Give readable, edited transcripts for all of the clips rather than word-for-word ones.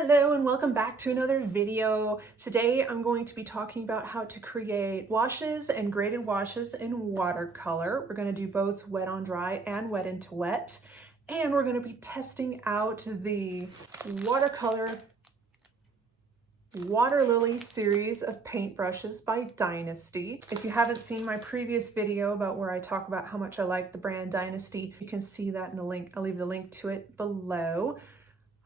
Hello and welcome back to another video. Today I'm going to be talking about how to create washes and graded washes in watercolor. We're going to do both wet on dry and wet into wet. And we're going to be testing out the Watercolor Water Lily series of paintbrushes by Dynasty. If you haven't seen my previous video about where I talk about how much I like the brand Dynasty, you can see that in the link. I'll leave the link to it below.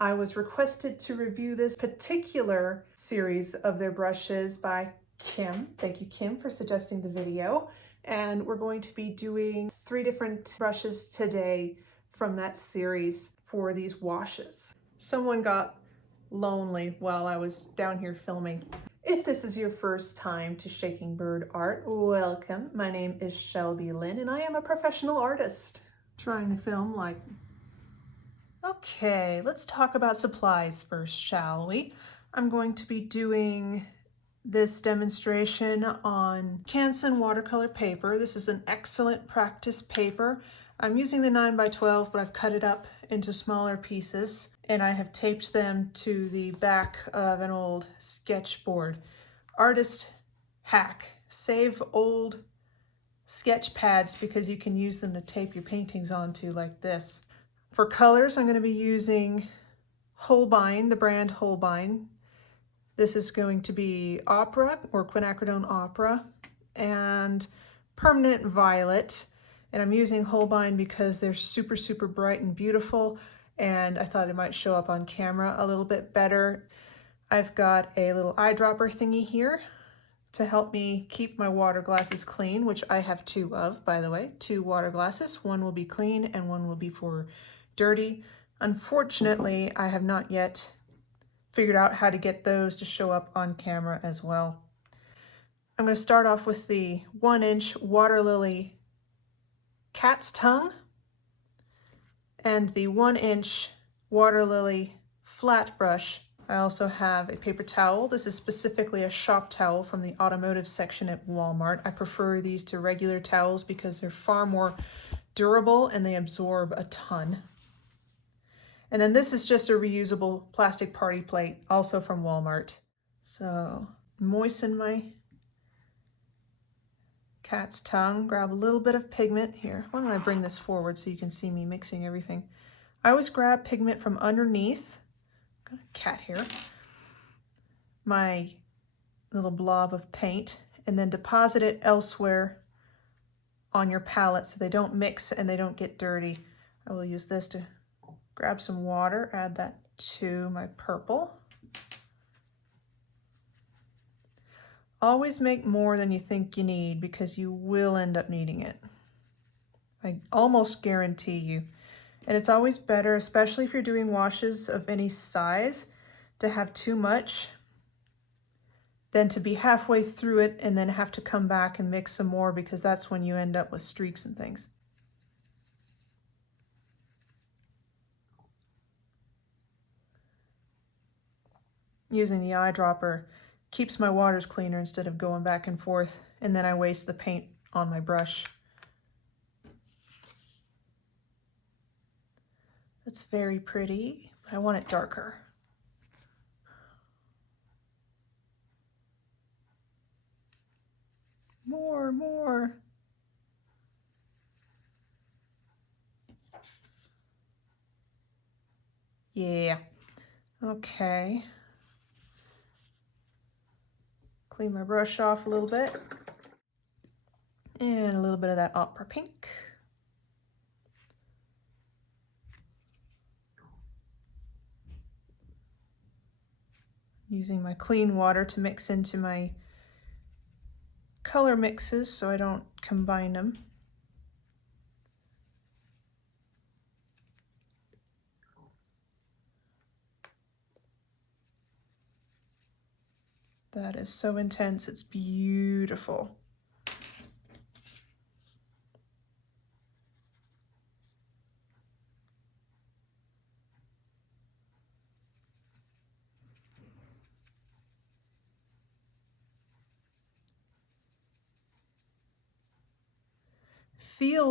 I was requested to review this particular series of their brushes by Kim. Thank you, Kim, for suggesting the video. And we're going to be doing 3 different brushes today from that series for these washes. Someone got lonely while I was down here filming. If this is your first time to Shaking Bird Art, welcome. My name is Shelby Lynn and I am a professional artist. Trying to film like Okay, let's talk about supplies first, shall we? I'm going to be doing this demonstration on Canson watercolor paper. This is an excellent practice paper. I'm using the 9x12, but I've cut it up into smaller pieces, and I have taped them to the back of an old sketchboard. Artist hack: save old sketch pads because you can use them to tape your paintings onto like this. For colors, I'm going to be using Holbein, the brand Holbein. This is going to be Opera or Quinacridone Opera and Permanent Violet. And I'm using Holbein because they're super, super bright and beautiful, and I thought it might show up on camera a little bit better. I've got a little eyedropper thingy here to help me keep my water glasses clean, which I have 2 of, by the way. 2 water glasses. One will be clean and one will be for dirty. Unfortunately, I have not yet figured out how to get those to show up on camera as well. I'm going to start off with the 1-inch Water Lily cat's tongue and the 1-inch Water Lily flat brush. I also have a paper towel. This is specifically a shop towel from the automotive section at Walmart. I prefer these to regular towels because they're far more durable and they absorb a ton. And then this is just a reusable plastic party plate, also from Walmart. So moisten my cat's tongue, grab a little bit of pigment here. Why don't I bring this forward so you can see me mixing everything. I always grab pigment from underneath. Got a cat here. My little blob of paint, and then deposit it elsewhere on your palette so they don't mix and they don't get dirty. I will use this to grab some water, add that to my purple. Always make more than you think you need because you will end up needing it. I almost guarantee you. And it's always better, especially if you're doing washes of any size, to have too much than to be halfway through it and then have to come back and mix some more, because that's when you end up with streaks and things. Using the eyedropper keeps my waters cleaner instead of going back and forth, and then I waste the paint on my brush. That's very pretty. I want it darker. More. Yeah. Okay. Clean my brush off a little bit. And a little bit of that opera pink. Using my clean water to mix into my color mixes so I don't combine them. That is so intense, it's beautiful.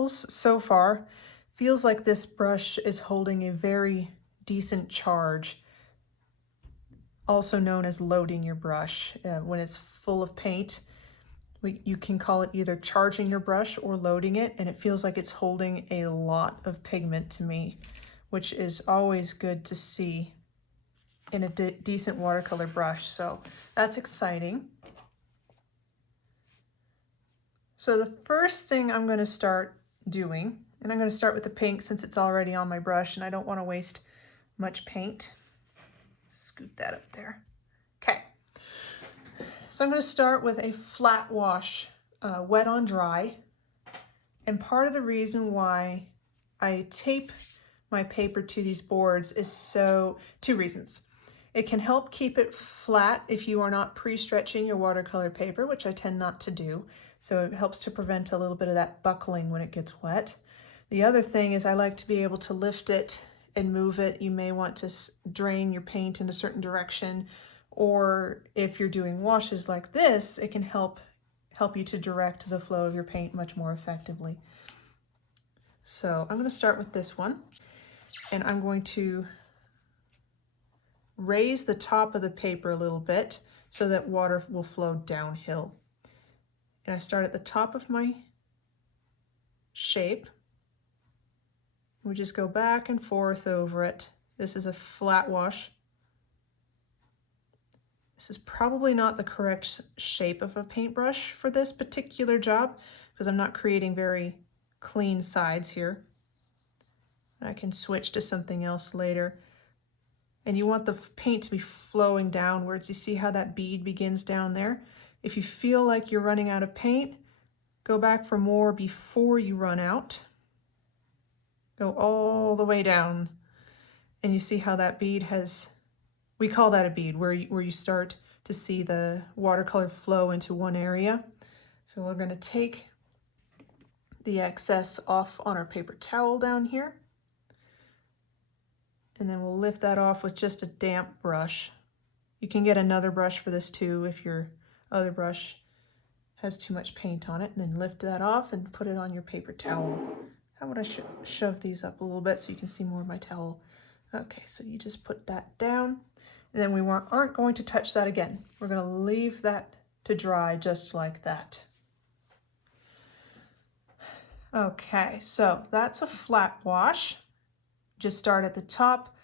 So far, feels like this brush is holding a very decent charge. also known as loading your brush. When it's full of paint, you can call it either charging your brush or loading it, and it feels like it's holding a lot of pigment to me, which is always good to see in a decent watercolor brush. So that's exciting. So the first thing I'm going to start doing, and I'm going to start with the pink since it's already on my brush and I don't want to waste much paint. Scoot that up there. Okay. So I'm going to start with a flat wash, wet on dry. And part of the reason why I tape my paper to these boards is two reasons. It can help keep it flat if you are not pre-stretching your watercolor paper, which I tend not to do. So it helps to prevent a little bit of that buckling when it gets wet. The other thing is I like to be able to lift it and move it. You may want to drain your paint in a certain direction, or if you're doing washes like this, it can help you to direct the flow of your paint much more effectively. So I'm going to start with this one, and I'm going to raise the top of the paper a little bit so that water will flow downhill. And I start at the top of my shape. We just go back and forth over it. This is a flat wash. This is probably not the correct shape of a paintbrush for this particular job because I'm not creating very clean sides here. I can switch to something else later. And you want the paint to be flowing downwards. You see how that bead begins down there? If you feel like you're running out of paint, go back for more before you run out. Go all the way down. And you see how that bead has, we call that a bead, where you start to see the watercolor flow into one area. So we're going to take the excess off on our paper towel down here. And then we'll lift that off with just a damp brush. You can get another brush for this too if your other brush has too much paint on it. And then lift that off and put it on your paper towel. How would I shove these up a little bit so you can see more of my towel? Okay, so you just put that down. And then we aren't going to touch that again. We're going to leave that to dry just like that. Okay, so that's a flat wash. Just start at the top,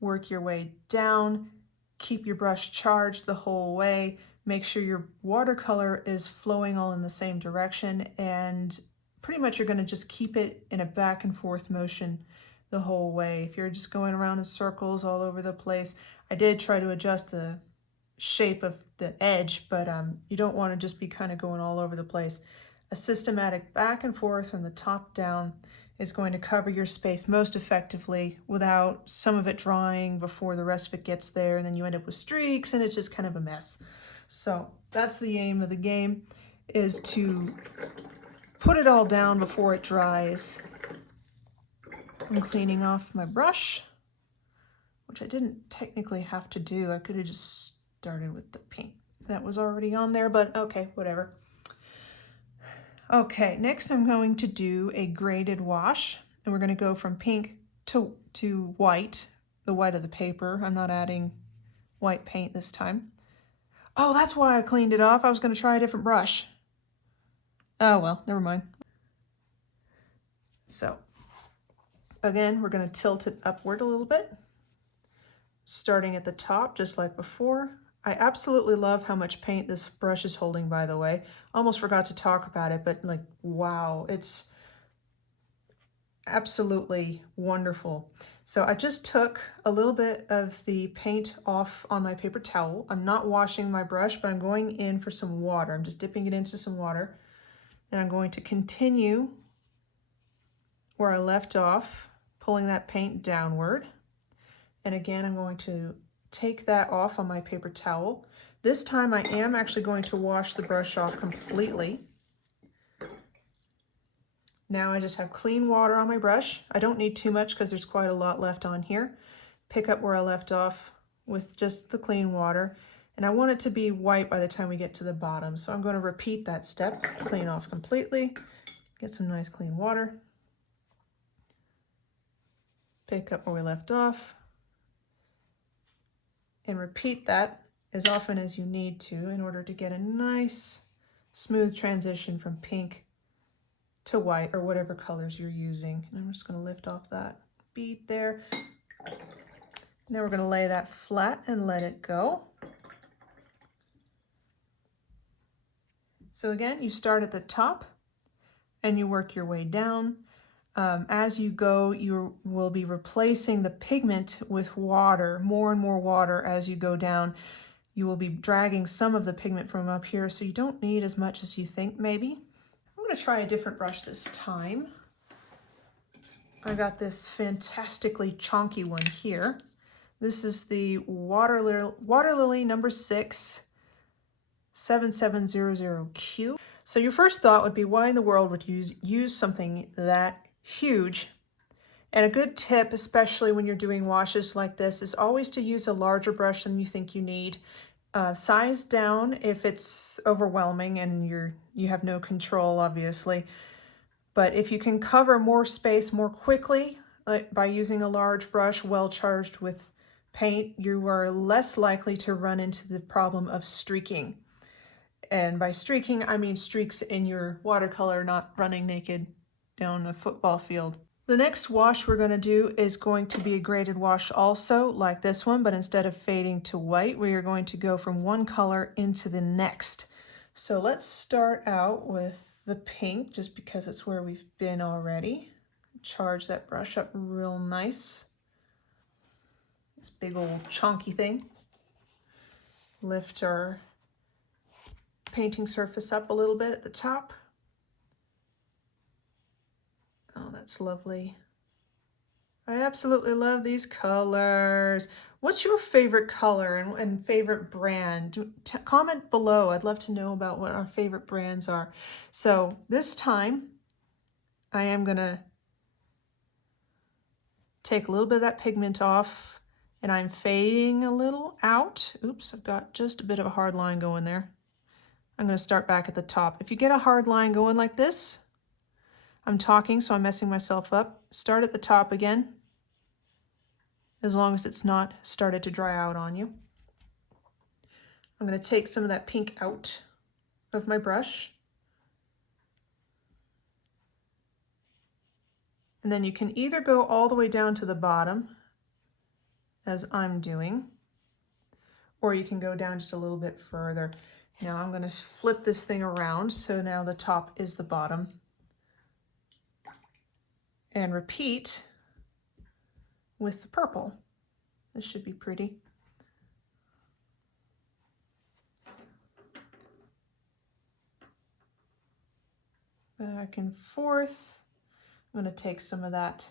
work your way down, keep your brush charged the whole way, make sure your watercolor is flowing all in the same direction, and pretty much you're going to just keep it in a back and forth motion the whole way. If you're just going around in circles all over the place, I did try to adjust the shape of the edge, but you don't want to just be kind of going all over the place. A systematic back and forth from the top down is going to cover your space most effectively without some of it drying before the rest of it gets there, and then you end up with streaks and it's just kind of a mess. So that's the aim of the game, is to put it all down before it dries. I'm cleaning off my brush, which I didn't technically have to do. I could have just started with the paint that was already on there, but okay, whatever. Okay, next I'm going to do a graded wash, and we're going to go from pink to white, the white of the paper. I'm not adding white paint this time. Oh, that's why I cleaned it off. I was going to try a different brush. Oh well, never mind. So again, we're going to tilt it upward a little bit, starting at the top just like before. I absolutely love how much paint this brush is holding, by the way. Almost forgot to talk about it, but like, wow, it's absolutely wonderful. So I just took a little bit of the paint off on my paper towel. I'm not washing my brush, but I'm going in for some water. I'm just dipping it into some water. And I'm going to continue where I left off, pulling that paint downward. And again, I'm going to take that off on my paper towel. This time I am actually going to wash the brush off completely. Now I just have clean water on my brush. I don't need too much because there's quite a lot left on here. Pick up where I left off with just the clean water. And I want it to be white by the time we get to the bottom. So I'm going to repeat that step, clean off completely, get some nice clean water. Pick up where we left off. And repeat that as often as you need to in order to get a nice smooth transition from pink to white or whatever colors you're using. And I'm just going to lift off that bead there. Now we're going to lay that flat and let it go. So again, you start at the top and you work your way down. As you go, you will be replacing the pigment with water, more and more water as you go down. You will be dragging some of the pigment from up here, so you don't need as much as you think maybe. I'm going to try a different brush this time. I got this fantastically chonky one here. This is the Water Lily number 6, 7700Q. So your first thought would be, why in the world would you use something that huge? And a good tip, especially when you're doing washes like this, is always to use a larger brush than you think you need. Size down if it's overwhelming and you have no control, obviously. But if you can cover more space more quickly by using a large brush well charged with paint, you are less likely to run into the problem of streaking. And by streaking, I mean streaks in your watercolor, not running naked down a football field. The next wash we're going to do is going to be a graded wash also, like this one, but instead of fading to white, we are going to go from one color into the next. So let's start out with the pink, just because it's where we've been already. Charge that brush up real nice. This big old chunky thing. Lift our painting surface up a little bit at the top. Oh, that's lovely. I absolutely love these colors. What's your favorite color and favorite brand? Comment below. I'd love to know about what our favorite brands are. So this time, I am gonna take a little bit of that pigment off, and I'm fading a little out. Oops, I've got just a bit of a hard line going there. I'm gonna start back at the top. If you get a hard line going like this, I'm talking, so I'm messing myself up. Start at the top again, as long as it's not started to dry out on you. I'm going to take some of that pink out of my brush. And then you can either go all the way down to the bottom, as I'm doing, or you can go down just a little bit further. Now I'm going to flip this thing around, so now the top is the bottom. And repeat with the purple. This should be pretty. Back and forth. I'm going to take some of that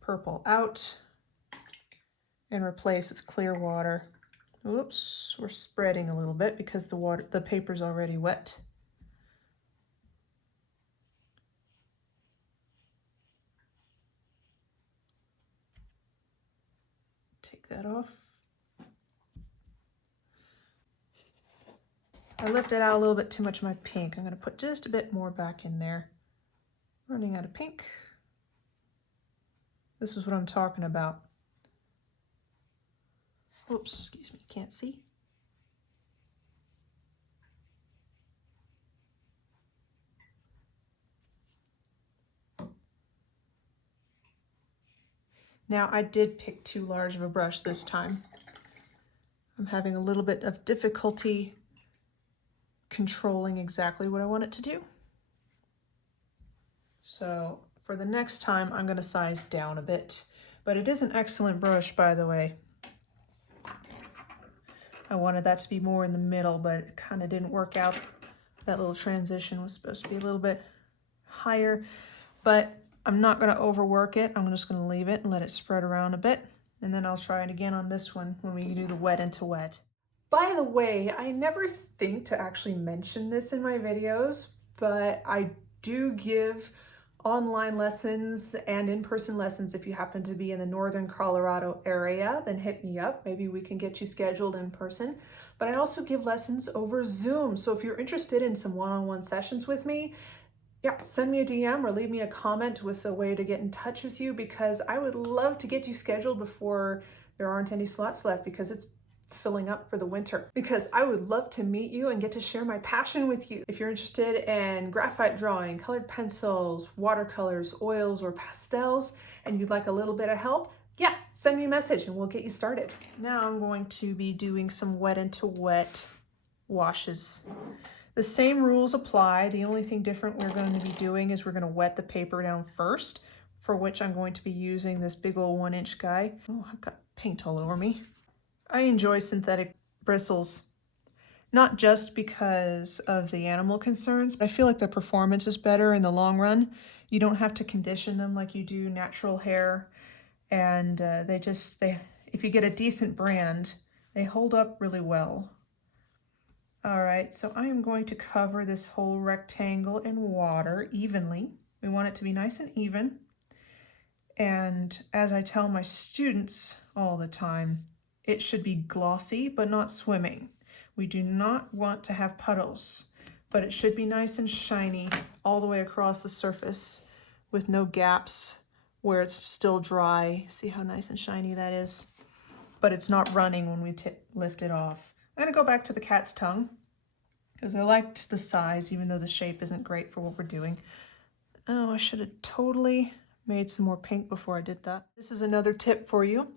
purple out and replace with clear water. Oops, we're spreading a little bit because the paper's already wet. Take that off. I lifted out a little bit too much of my pink. I'm going to put just a bit more back in there. Running out of pink. This is what I'm talking about. Oops, excuse me, can't see. Now I did pick too large of a brush this time. I'm having a little bit of difficulty controlling exactly what I want it to do. So for the next time, I'm going to size down a bit, but it is an excellent brush, by the way. I wanted that to be more in the middle, but it kind of didn't work out. That little transition was supposed to be a little bit higher, but I'm not going to overwork it. I'm just going to leave it and let it spread around a bit. And then I'll try it again on this one when we do the wet into wet. By the way, I never think to actually mention this in my videos, but I do give online lessons and in-person lessons. If you happen to be in the northern Colorado area, then hit me up. Maybe we can get you scheduled in person. But I also give lessons over Zoom. So if you're interested in some one-on-one sessions with me, yeah, send me a DM or leave me a comment with a way to get in touch with you, because I would love to get you scheduled before There aren't any slots left because it's filling up for the winter. Because I would love to meet you and get to share my passion with you. If you're interested in graphite drawing, colored pencils, watercolors, oils, or pastels, and you'd like a little bit of help, yeah, send me a message and we'll get you started. Now I'm going to be doing some wet into wet washes. The same rules apply. The only thing different we're going to be doing is we're going to wet the paper down first, for which I'm going to be using this big old 1-inch guy. Oh, I've got paint all over me. I enjoy synthetic bristles, not just because of the animal concerns, but I feel like the performance is better in the long run. You don't have to condition them like you do natural hair, and if you get a decent brand, they hold up really well. All right, so I am going to cover this whole rectangle in water evenly. We want it to be nice and even. And as I tell my students all the time, it should be glossy but not swimming. We do not want to have puddles, but it should be nice and shiny all the way across the surface with no gaps where it's still dry. See how nice and shiny that is? But it's not running when we lift it off. I'm going to go back to the cat's tongue because I liked the size, even though the shape isn't great for what we're doing. Oh, I should have totally made some more pink before I did that. This is another tip for you.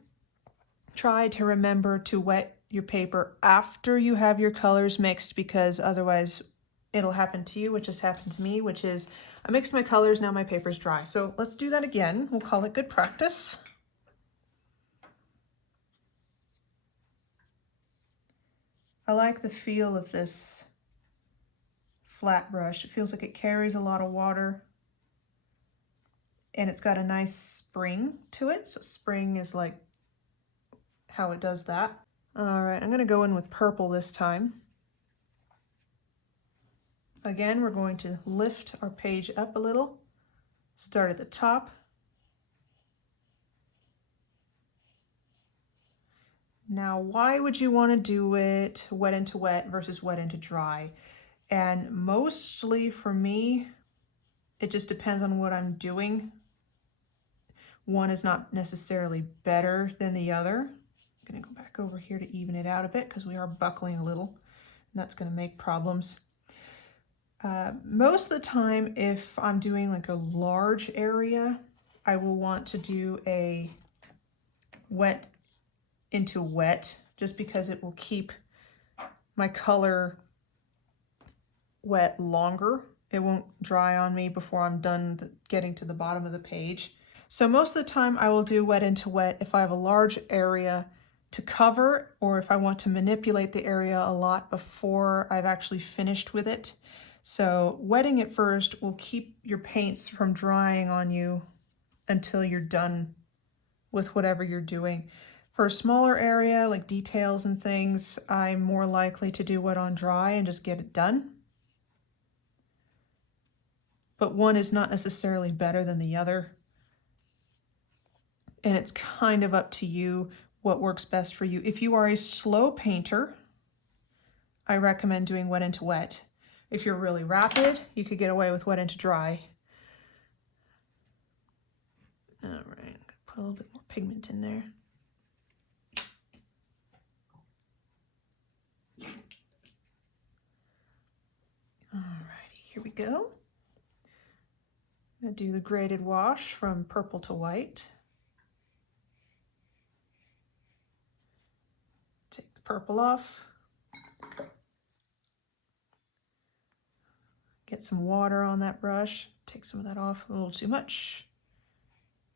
Try to remember to wet your paper after you have your colors mixed, because otherwise it'll happen to you, which just happened to me, which is I mixed my colors, now my paper's dry. So let's do that again. We'll call it good practice. I like the feel of this flat brush. It feels like it carries a lot of water and it's got a nice spring to it. So spring is like how it does that. All right, I'm gonna go in with purple this time. Again, we're going to lift our page up a little, start at the top. Now, why would you want to do it wet into wet versus wet into dry? And mostly for me, it just depends on what I'm doing. One is not necessarily better than the other. I'm gonna go back over here to even it out a bit because we are buckling a little, and that's gonna make problems. Most of the time, if I'm doing like a large area, I will want to do a wet into wet, just because it will keep my color wet longer. It won't dry on me before I'm done getting to the bottom of the page. So most of the time I will do wet into wet if I have a large area to cover, or if I want to manipulate the area a lot before I've actually finished with it. So wetting it first will keep your paints from drying on you until you're done with whatever you're doing. For a smaller area like details and things, I'm more likely to do wet on dry and just get it done. But one is not necessarily better than the other. And it's kind of up to you what works best for you. If you are a slow painter, I recommend doing wet into wet. If you're really rapid, you could get away with wet into dry. All right, put a little bit more pigment in there. Alrighty, here we go. I'm gonna do the graded wash from purple to white. Take the purple off. Get some water on that brush. Take some of that off, a little too much.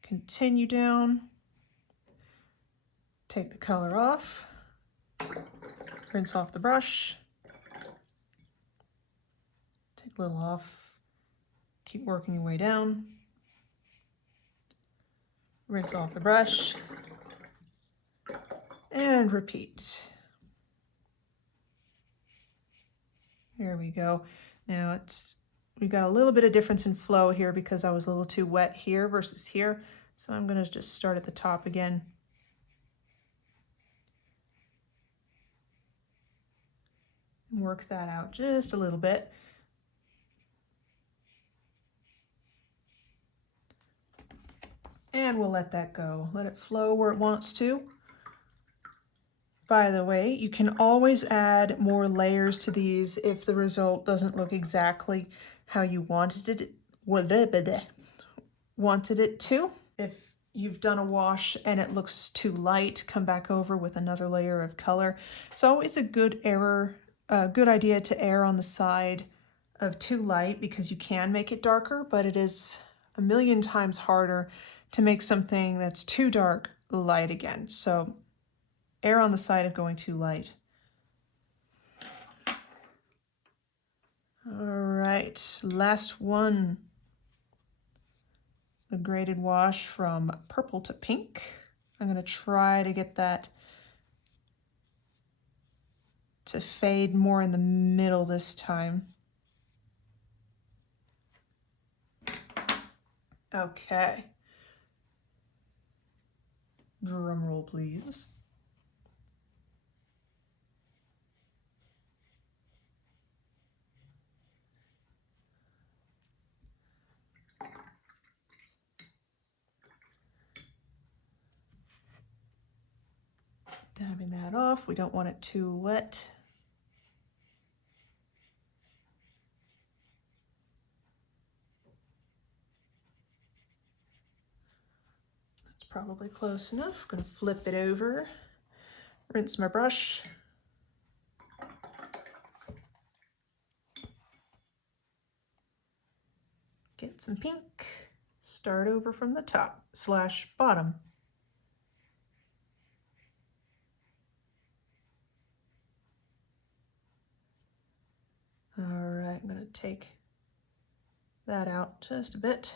Continue down. Take the color off. Rinse off the brush. Take a little off. Keep working your way down. Rinse off the brush. And repeat. There we go. Now we've got a little bit of difference in flow here because I was a little too wet here versus here. So I'm going to just start at the top again. And work that out just a little bit. And we'll let that go. Let it flow where it wants to. By the way, you can always add more layers to these if the result doesn't look exactly how you wanted it to. If you've done a wash and it looks too light, come back over with another layer of color. It's always a good idea to err on the side of too light, because you can make it darker, but it is a million times harder to make something that's too dark light again. So err on the side of going too light. All right, last one. The graded wash from purple to pink. I'm going to try to get that to fade more in the middle this time. Okay. Drum roll, please. Dabbing that off. We don't want it too wet. That's probably close enough. I'm going to flip it over, rinse my brush. Get some pink. Start over from the top / bottom. All right, I'm going to take that out just a bit.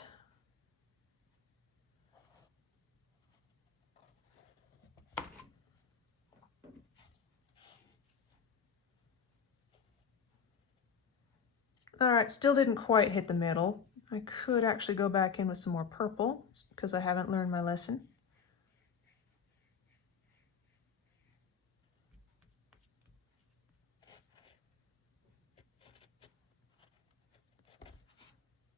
All right, still didn't quite hit the middle. I could actually go back in with some more purple because I haven't learned my lesson.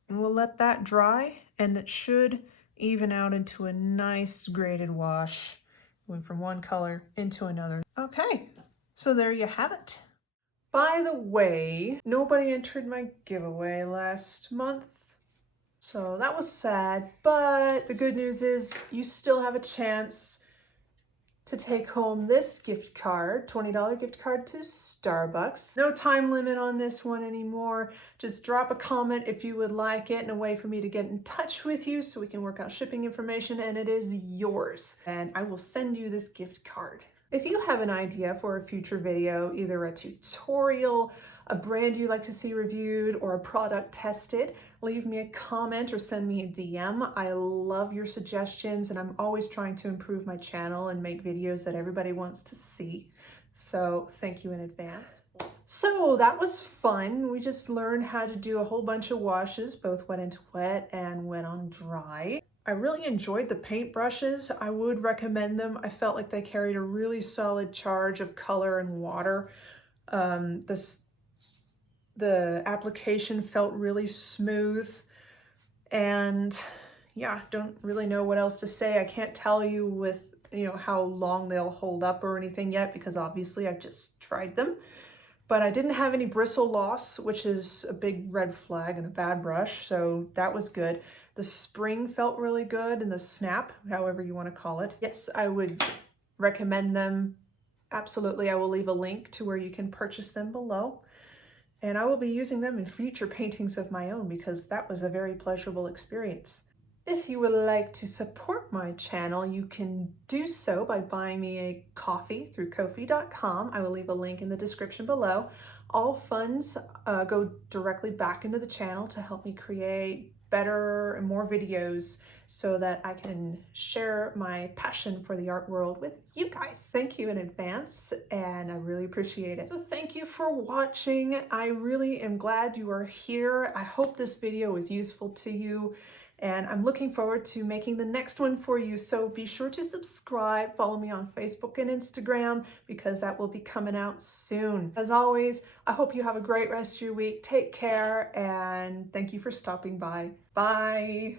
And we'll let that dry, and it should even out into a nice graded wash, going from one color into another. Okay, so there you have it. By the way, nobody entered my giveaway last month, so that was sad, but the good news is you still have a chance to take home this gift card, $20 gift card to Starbucks. No time limit on this one anymore. Just drop a comment if you would like it and a way for me to get in touch with you so we can work out shipping information, and it is yours. And I will send you this gift card. If you have an idea for a future video, either a tutorial, a brand you'd like to see reviewed, or a product tested, leave me a comment or send me a DM. I love your suggestions, and I'm always trying to improve my channel and make videos that everybody wants to see. So thank you in advance. So that was fun. We just learned how to do a whole bunch of washes, both wet and wet and wet on dry. I really enjoyed the paint brushes. I would recommend them. I felt like they carried a really solid charge of color and water. The application felt really smooth, and yeah, don't really know what else to say. I can't tell you with how long they'll hold up or anything yet, because obviously I've just tried them. But I didn't have any bristle loss, which is a big red flag and a bad brush, so that was good. The spring felt really good, and the snap, however you want to call it. Yes, I would recommend them. Absolutely. I will leave a link to where you can purchase them below. And I will be using them in future paintings of my own, because that was a very pleasurable experience. If you would like to support my channel, you can do so by buying me a coffee through Ko-fi.com. I will leave a link in the description below. All funds go directly back into the channel to help me create better and more videos so that I can share my passion for the art world with you guys. Thank you in advance, and I really appreciate it. So thank you for watching. I really am glad you are here. I hope this video was useful to you, and I'm looking forward to making the next one for you. So be sure to subscribe, follow me on Facebook and Instagram, because that will be coming out soon. As always, I hope you have a great rest of your week. Take care, and thank you for stopping by. Bye.